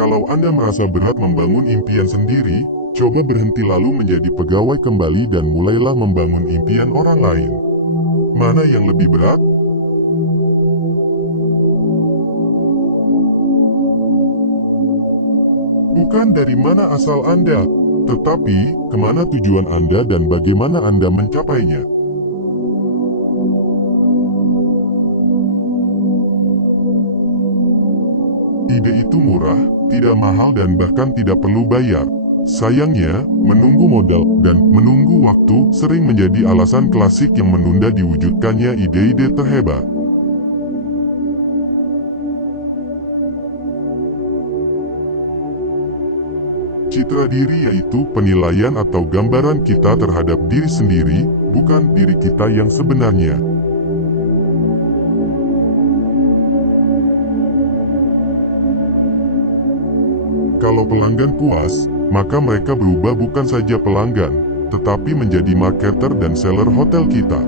Kalau Anda merasa berat membangun impian sendiri, coba berhenti lalu menjadi pegawai kembali dan mulailah membangun impian orang lain. Mana yang lebih berat? Bukan dari mana asal Anda, tetapi kemana tujuan Anda dan bagaimana Anda mencapainya. Ide itu murah, tidak mahal dan bahkan tidak perlu bayar. Sayangnya, menunggu modal dan menunggu waktu sering menjadi alasan klasik yang menunda diwujudkannya ide-ide terhebat. Citra diri yaitu penilaian atau gambaran kita terhadap diri sendiri, bukan diri kita yang sebenarnya. Kalau pelanggan puas, maka mereka berubah bukan saja pelanggan, tetapi menjadi marketer dan seller hotel kita.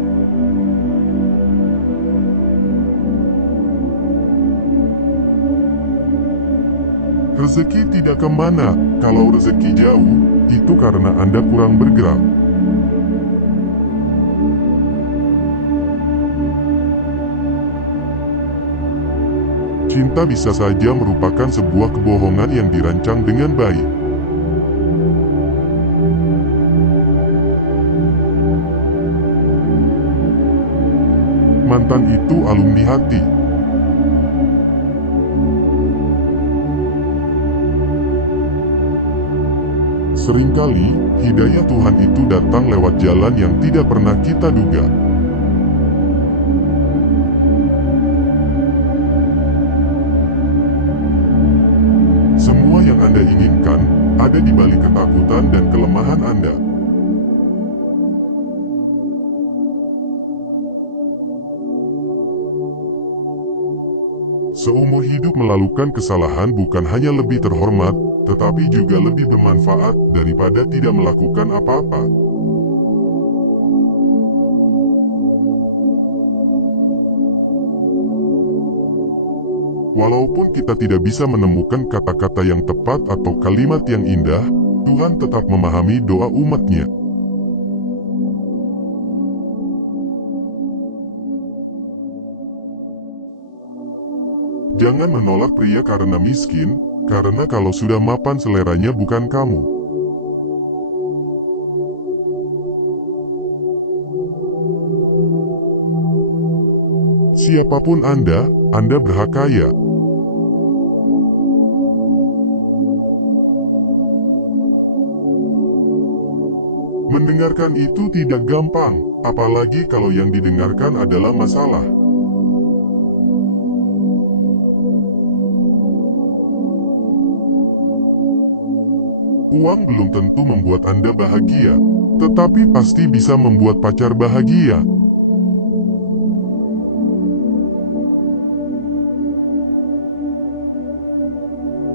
Rezeki tidak kemana, kalau rezeki jauh, itu karena Anda kurang bergerak. Cinta bisa saja merupakan sebuah kebohongan yang dirancang dengan baik. Mantan itu alumni hati. Seringkali, hidayah Tuhan itu datang lewat jalan yang tidak pernah kita duga. Semua yang Anda inginkan, ada di balik ketakutan dan kelemahan Anda. Seumur hidup melakukan kesalahan bukan hanya lebih terhormat, tetapi juga lebih bermanfaat daripada tidak melakukan apa-apa. Walaupun kita tidak bisa menemukan kata-kata yang tepat atau kalimat yang indah, Tuhan tetap memahami doa umatnya. Jangan menolak pria karena miskin, karena kalau sudah mapan seleranya bukan kamu. Siapapun Anda berhak kaya. Mendengarkan itu tidak gampang, apalagi kalau yang didengarkan adalah masalah. Uang belum tentu membuat Anda bahagia, tetapi pasti bisa membuat pacar bahagia.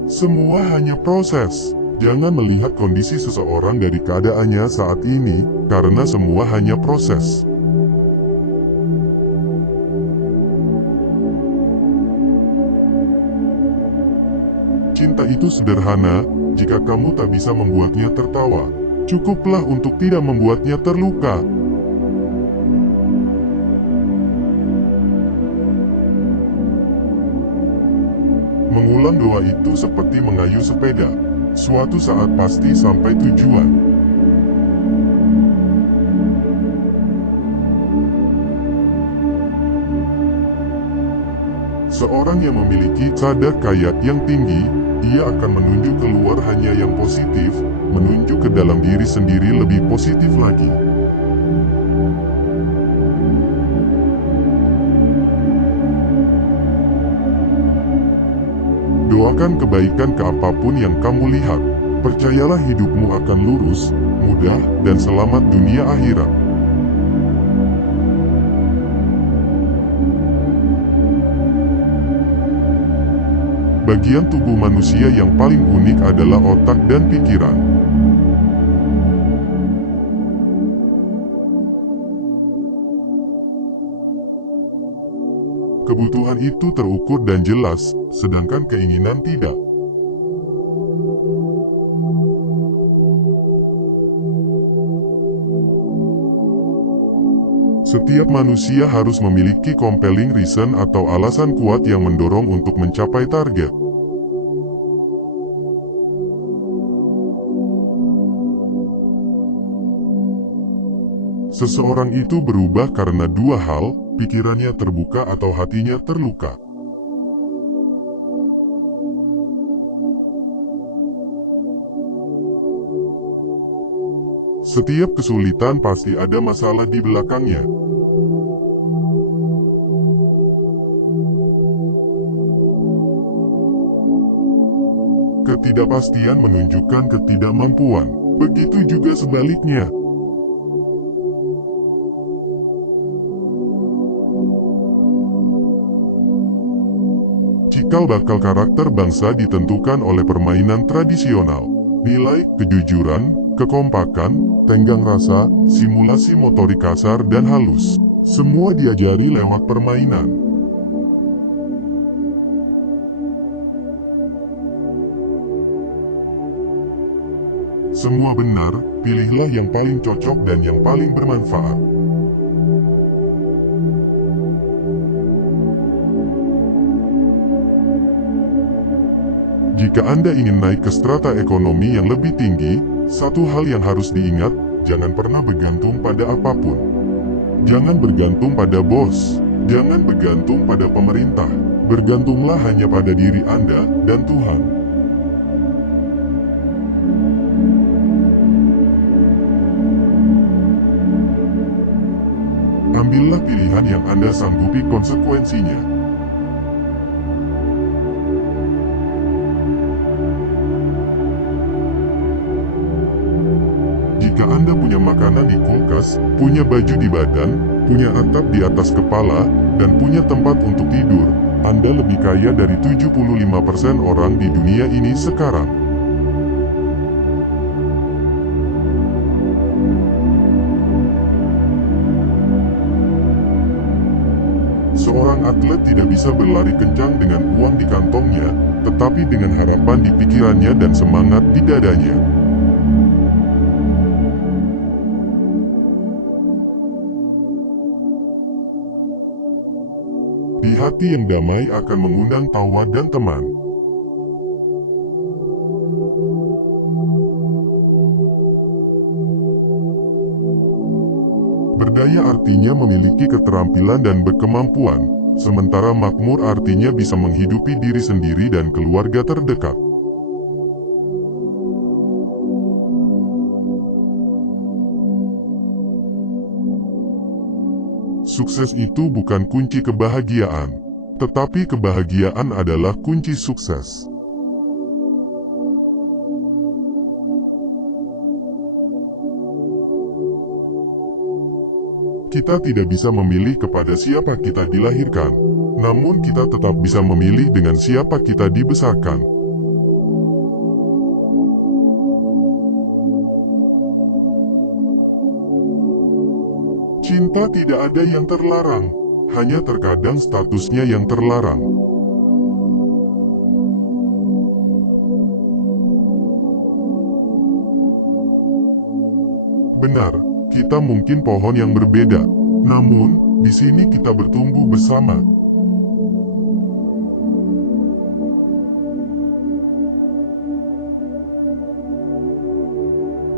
Semua hanya proses. Jangan melihat kondisi seseorang dari keadaannya saat ini, karena semua hanya proses. Cinta itu sederhana, jika kamu tak bisa membuatnya tertawa, cukuplah untuk tidak membuatnya terluka. Mengulang doa itu seperti mengayuh sepeda. Suatu saat pasti sampai tujuan. Seorang yang memiliki kadar kaya yang tinggi, dia akan menunjuk keluar hanya yang positif, menunjuk ke dalam diri sendiri lebih positif lagi. Doakan kebaikan ke apapun yang kamu lihat. Percayalah hidupmu akan lurus, mudah, dan selamat dunia akhirat. Bagian tubuh manusia yang paling unik adalah otak dan pikiran. Kebutuhan itu terukur dan jelas, sedangkan keinginan tidak. Setiap manusia harus memiliki compelling reason atau alasan kuat yang mendorong untuk mencapai target. Seseorang itu berubah karena dua hal, pikirannya terbuka atau hatinya terluka. Setiap kesulitan pasti ada masalah di belakangnya. Ketidakpastian menunjukkan ketidakmampuan. Begitu juga sebaliknya. Cikal bakal karakter bangsa ditentukan oleh permainan tradisional. Nilai, kejujuran, kekompakan, tenggang rasa, simulasi motorik kasar dan halus. Semua diajari lewat permainan. Semua benar, pilihlah yang paling cocok dan yang paling bermanfaat. Jika Anda ingin naik ke strata ekonomi yang lebih tinggi, satu hal yang harus diingat, jangan pernah bergantung pada apapun. Jangan bergantung pada bos, jangan bergantung pada pemerintah. Bergantunglah hanya pada diri Anda dan Tuhan. Ambillah pilihan yang Anda sanggupi konsekuensinya. Jika Anda punya makanan di kulkas, punya baju di badan, punya atap di atas kepala, dan punya tempat untuk tidur, Anda lebih kaya dari 75% orang di dunia ini sekarang. Seorang atlet tidak bisa berlari kencang dengan uang di kantongnya, tetapi dengan harapan di pikirannya dan semangat di dadanya. Di hati yang damai akan mengundang tawa dan teman. Berdaya artinya memiliki keterampilan dan berkemampuan, sementara makmur artinya bisa menghidupi diri sendiri dan keluarga terdekat. Sukses itu bukan kunci kebahagiaan, tetapi kebahagiaan adalah kunci sukses. Kita tidak bisa memilih kepada siapa kita dilahirkan, namun kita tetap bisa memilih dengan siapa kita dibesarkan. Cinta tidak ada yang terlarang, hanya terkadang statusnya yang terlarang. Benar, kita mungkin pohon yang berbeda, namun di sini kita bertumbuh bersama.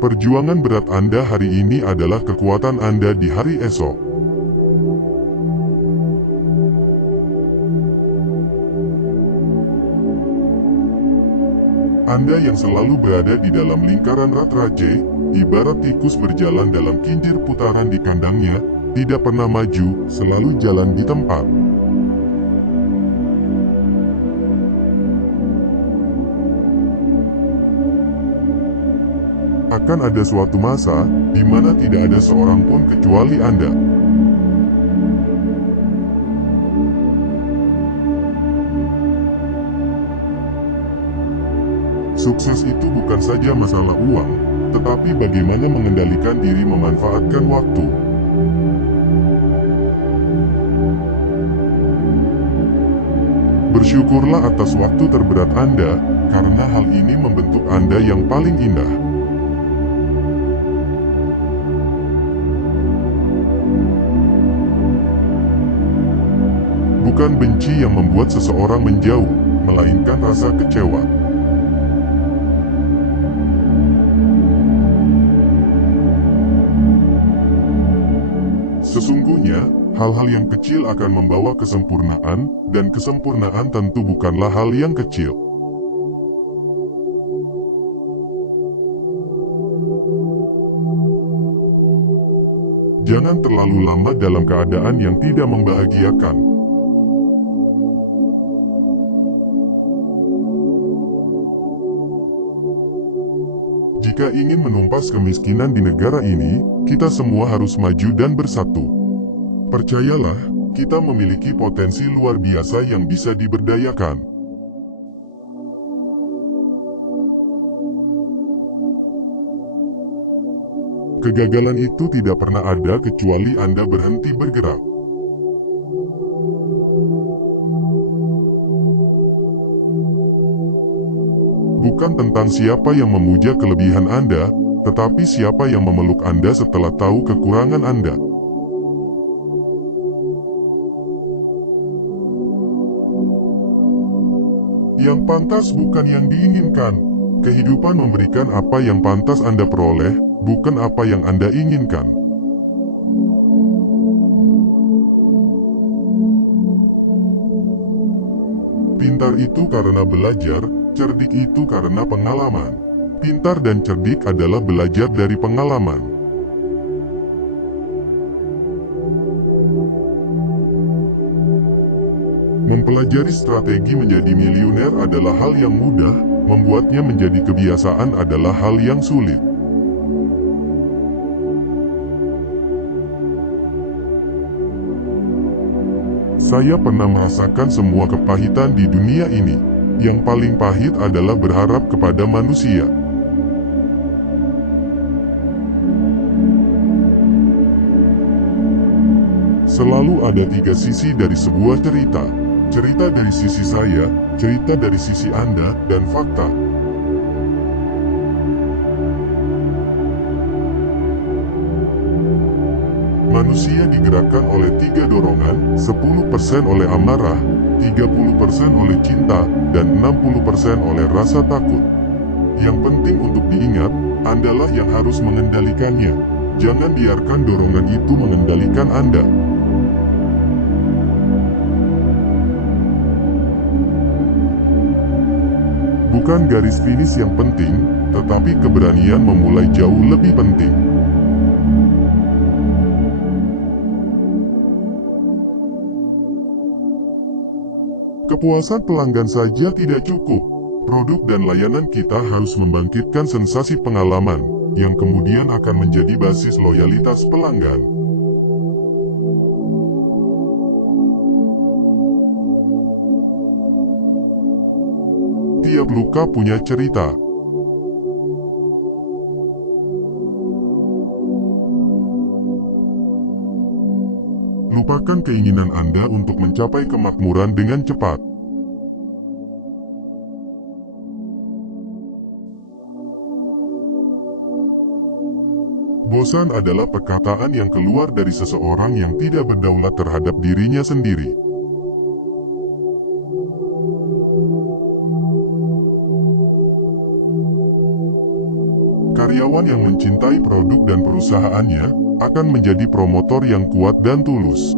Perjuangan berat Anda hari ini adalah kekuatan Anda di hari esok. Anda yang selalu berada di dalam lingkaran rat race, ibarat tikus berjalan dalam kincir putaran di kandangnya, tidak pernah maju, selalu jalan di tempat. Akan ada suatu masa, di mana tidak ada seorang pun kecuali Anda. Sukses itu bukan saja masalah uang, tetapi bagaimana mengendalikan diri memanfaatkan waktu. Bersyukurlah atas waktu terberat Anda, karena hal ini membentuk Anda yang paling indah. Bukan benci yang membuat seseorang menjauh, melainkan rasa kecewa. Sesungguhnya, hal-hal yang kecil akan membawa kesempurnaan, dan kesempurnaan tentu bukanlah hal yang kecil. Jangan terlalu lama dalam keadaan yang tidak membahagiakan. Jika ingin menumpas kemiskinan di negara ini, kita semua harus maju dan bersatu. Percayalah, kita memiliki potensi luar biasa yang bisa diberdayakan. Kegagalan itu tidak pernah ada kecuali Anda berhenti bergerak. Bukan tentang siapa yang memuja kelebihan Anda, tetapi siapa yang memeluk Anda setelah tahu kekurangan Anda. Yang pantas bukan yang diinginkan. Kehidupan memberikan apa yang pantas Anda peroleh, bukan apa yang Anda inginkan. Pintar itu karena belajar, cerdik itu karena pengalaman. Pintar dan cerdik adalah belajar dari pengalaman. Mempelajari strategi menjadi miliuner adalah hal yang mudah, membuatnya menjadi kebiasaan adalah hal yang sulit. Saya pernah merasakan semua kepahitan di dunia ini. Yang paling pahit adalah berharap kepada manusia. Selalu ada tiga sisi dari sebuah cerita. Cerita dari sisi saya, cerita dari sisi Anda, dan fakta. Manusia digerakkan oleh tiga dorongan, 10% oleh amarah, 30% oleh cinta, dan 60% oleh rasa takut. Yang penting untuk diingat, Andalah yang harus mengendalikannya. Jangan biarkan dorongan itu mengendalikan Anda. Bukan garis finish yang penting, tetapi keberanian memulai jauh lebih penting. Kepuasan pelanggan saja tidak cukup. Produk dan layanan kita harus membangkitkan sensasi pengalaman, yang kemudian akan menjadi basis loyalitas pelanggan. Tiap luka punya cerita. Lupakan keinginan Anda untuk mencapai kemakmuran dengan cepat. Bosan adalah perkataan yang keluar dari seseorang yang tidak berdaulat terhadap dirinya sendiri. Karyawan yang mencintai produk dan perusahaannya akan menjadi promotor yang kuat dan tulus.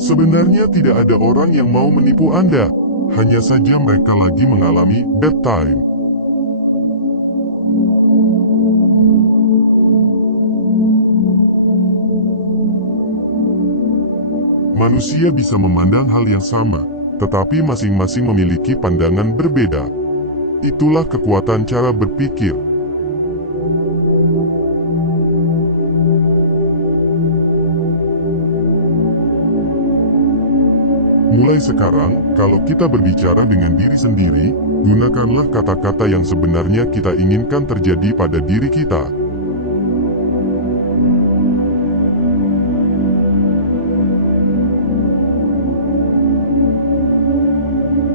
Sebenarnya tidak ada orang yang mau menipu Anda, hanya saja mereka lagi mengalami bad time. Manusia bisa memandang hal yang sama, tetapi masing-masing memiliki pandangan berbeda. Itulah kekuatan cara berpikir. Mulai sekarang, kalau kita berbicara dengan diri sendiri, gunakanlah kata-kata yang sebenarnya kita inginkan terjadi pada diri kita.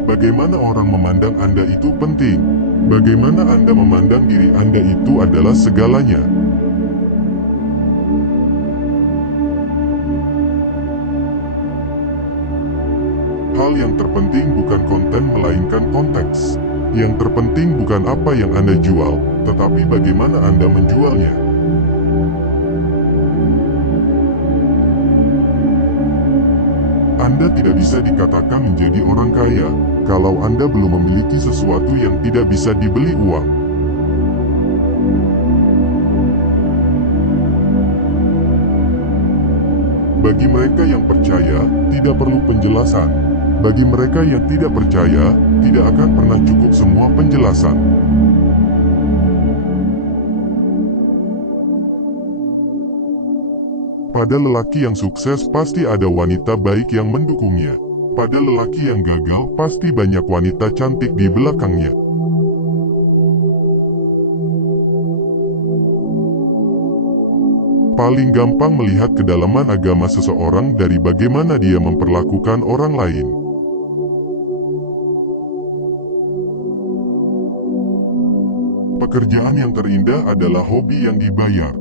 Bagaimana orang memandang Anda itu penting. Bagaimana Anda memandang diri Anda itu adalah segalanya. Hal yang terpenting bukan konten melainkan konteks. Yang terpenting bukan apa yang Anda jual, tetapi bagaimana Anda menjualnya. Anda tidak bisa dikatakan menjadi orang kaya, kalau Anda belum memiliki sesuatu yang tidak bisa dibeli uang. Bagi mereka yang percaya, tidak perlu penjelasan. Bagi mereka yang tidak percaya, tidak akan pernah cukup semua penjelasan. Pada lelaki yang sukses pasti ada wanita baik yang mendukungnya. Pada lelaki yang gagal pasti banyak wanita cantik di belakangnya. Paling gampang melihat kedalaman agama seseorang dari bagaimana dia memperlakukan orang lain. Pekerjaan yang terindah adalah hobi yang dibayar.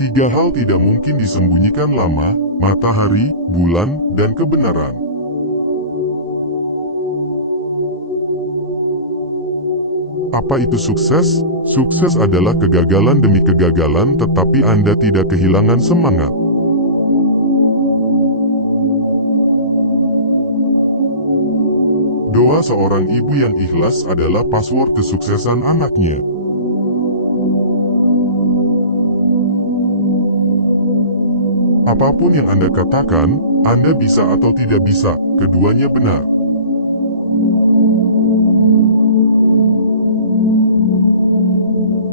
Tiga hal tidak mungkin disembunyikan lama: matahari, bulan, dan kebenaran. Apa itu sukses? Sukses adalah kegagalan demi kegagalan tetapi Anda tidak kehilangan semangat. Doa seorang ibu yang ikhlas adalah password kesuksesan anaknya. Apapun yang Anda katakan, Anda bisa atau tidak bisa, keduanya benar.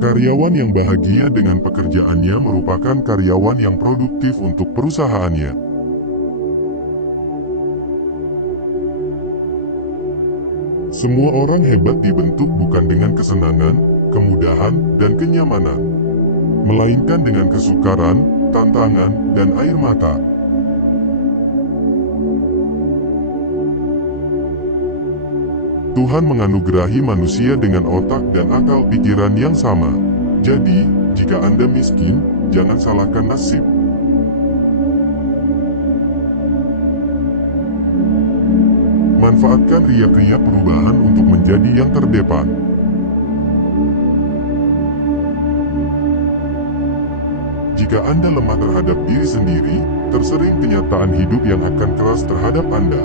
Karyawan yang bahagia dengan pekerjaannya merupakan karyawan yang produktif untuk perusahaannya. Semua orang hebat dibentuk bukan dengan kesenangan, kemudahan, dan kenyamanan, melainkan dengan kesukaran, tantangan, dan air mata. Tuhan menganugerahi manusia dengan otak dan akal pikiran yang sama. Jadi, jika Anda miskin, jangan salahkan nasib. Manfaatkan riak-riak perubahan untuk menjadi yang terdepan. Jika Anda lemah terhadap diri sendiri, tersering kenyataan hidup yang akan keras terhadap Anda.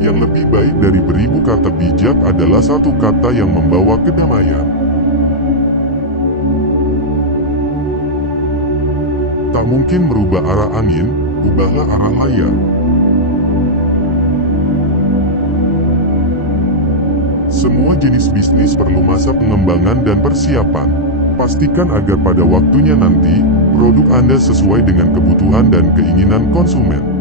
Yang lebih baik dari beribu kata bijak adalah satu kata yang membawa kedamaian. Tak mungkin merubah arah angin, ubahlah arah layar. Semua jenis bisnis perlu masa pengembangan dan persiapan. Pastikan agar pada waktunya nanti, produk Anda sesuai dengan kebutuhan dan keinginan konsumen.